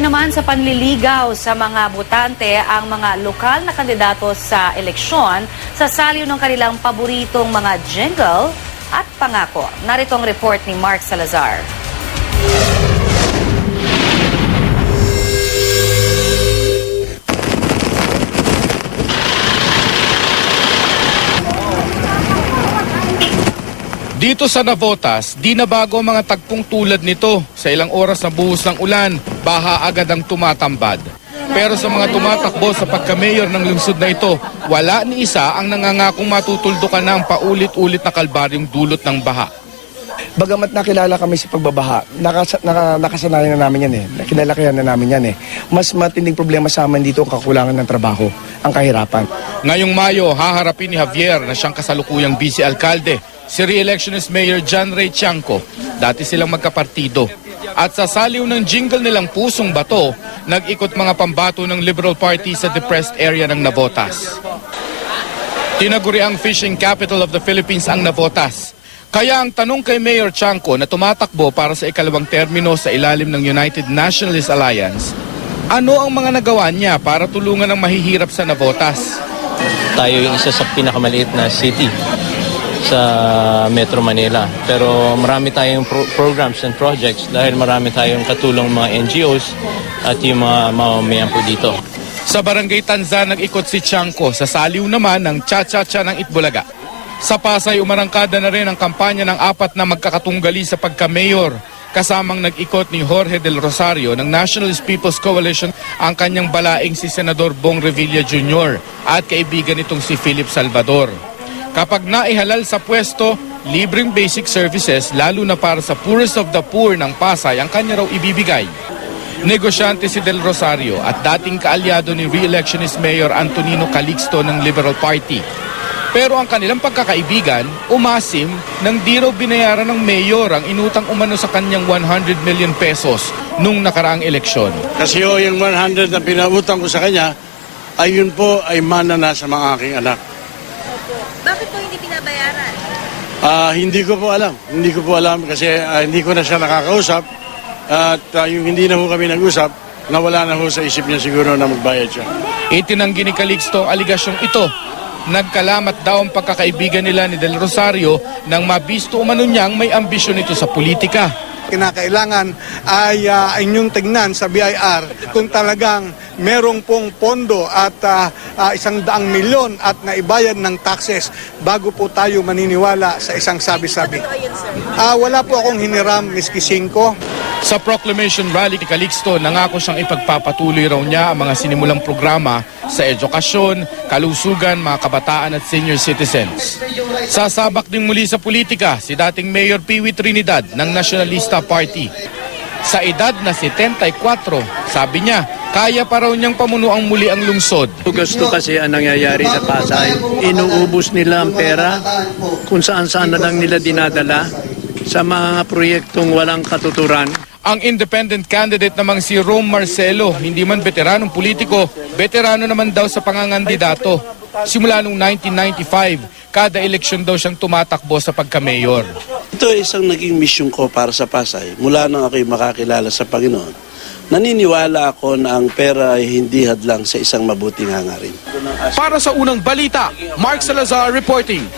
Tuloy naman sa panliligaw sa mga botante ang mga lokal na kandidato sa eleksyon sa saliw ng kanilang paboritong mga jingle at pangako. Narito ang report ni Mark Salazar. Dito sa Navotas, di na bago ang mga tagpong tulad nito. Sa ilang oras na buhos ng ulan, baha agad ang tumatambad. Pero sa mga tumatakbo sa pagka-mayor ng lungsod na ito, wala ni isa ang nangangakong matutuldukan na ang paulit-ulit na kalbaryong dulot ng baha. Bagamat nakilala kami sa pagbabaha, nakasanayan na namin yan eh. Kinalakayan na namin yan eh. Mas matinding problema sa amin dito ang kakulangan ng trabaho, ang kahirapan. Ngayong Mayo, haharapin ni Javier na siyang kasalukuyang vice-alkalde, si re-electionist Mayor John Ray Tiangco. Dati silang magkapartido. At sa saliw ng jingle nilang Pusong Bato, nag-ikot mga pambato ng Liberal Party sa depressed area ng Navotas. Tinaguri ang fishing capital of the Philippines ang Navotas. Kaya ang tanong kay Mayor Tiangco na tumatakbo para sa ikalawang termino sa ilalim ng United Nationalist Alliance, ano ang mga nagawa niya para tulungan ang mahihirap sa Navotas? Tayo yung isa sa pinakamaliit na city sa Metro Manila. Pero marami tayong programs and projects dahil marami tayong katulong mga NGOs at yung mga mamamayan po dito. Sa Barangay Tanza, nag-ikot si Tiangco sa saliw naman ng Cha-Cha-Cha ng Itbulaga. Sa Pasay, umarangkada na rin ang kampanya ng apat na magkakatunggali sa pagka-mayor. Kasamang nag-ikot ni Jorge del Rosario ng Nationalist People's Coalition ang kanyang balaing si Senador Bong Revilla Jr. at kaibigan nitong si Philip Salvador. Kapag naihalal sa pwesto, libreng basic services lalo na para sa poorest of the poor ng Pasay ang kanya raw ibibigay. Negosyante si Del Rosario at dating kaalyado ni re-electionist Mayor Antonino Calixto ng Liberal Party. Pero ang kanilang pagkakaibigan, umasim nang di raw binayaran ng mayor ang inutang umano sa kanyang 100 million pesos nung nakaraang eleksyon. Kasi yung 100 na pinautang ko sa kanya, ayun po ay mana na sa mga aking anak. Bakit po hindi pinabayaran? Hindi ko po alam. Hindi ko po alam kasi hindi ko na siya nakakausap. At yung hindi na ho kami nag-usap, nawala na ho sa isip niya siguro na magbayad siya. Itinanggi ni Calixto ang aligasyong ito. Nagkalamat daw ang pagkakaibigan nila ni Del Rosario nang mabisto umano niyang may ambisyon ito sa politika. Kinakailangan ay inyong tignan sa BIR kung talagang merong pong pondo at 100 milyon at naibayad ng taxes bago po tayo maniniwala sa isang sabi-sabi. Wala po akong hiniram, Miski 5. Sa proclamation rally ni Calixto, nangako siyang ipagpapatuloy raw niya ang mga sinimulang programa sa edukasyon, kalusugan, mga kabataan at senior citizens. Sasabak din muli sa politika si dating Mayor Piwi Trinidad ng Nationalista Party. Sa edad na 74, sabi niya, kaya pa raw niyang pamunuang muli ang lungsod. Gusto kasi ang nangyayari sa Pasay. Inuubos nila ang pera kung saan-saan na lang nila dinadala sa mga proyektong walang katuturan. Ang independent candidate namang si Rome Marcelo, hindi man veteranong politiko, veterano naman daw sa pangangandidato. Simula noong 1995, kada eleksyon daw siyang tumatakbo sa pagka-mayor. Ito ay isang naging mission ko para sa Pasay. Mula nang ako'y makakilala sa Panginoon, naniniwala ako na ang pera ay hindi hadlang sa isang mabuting hangarin. Para sa unang balita, Mark Salazar reporting.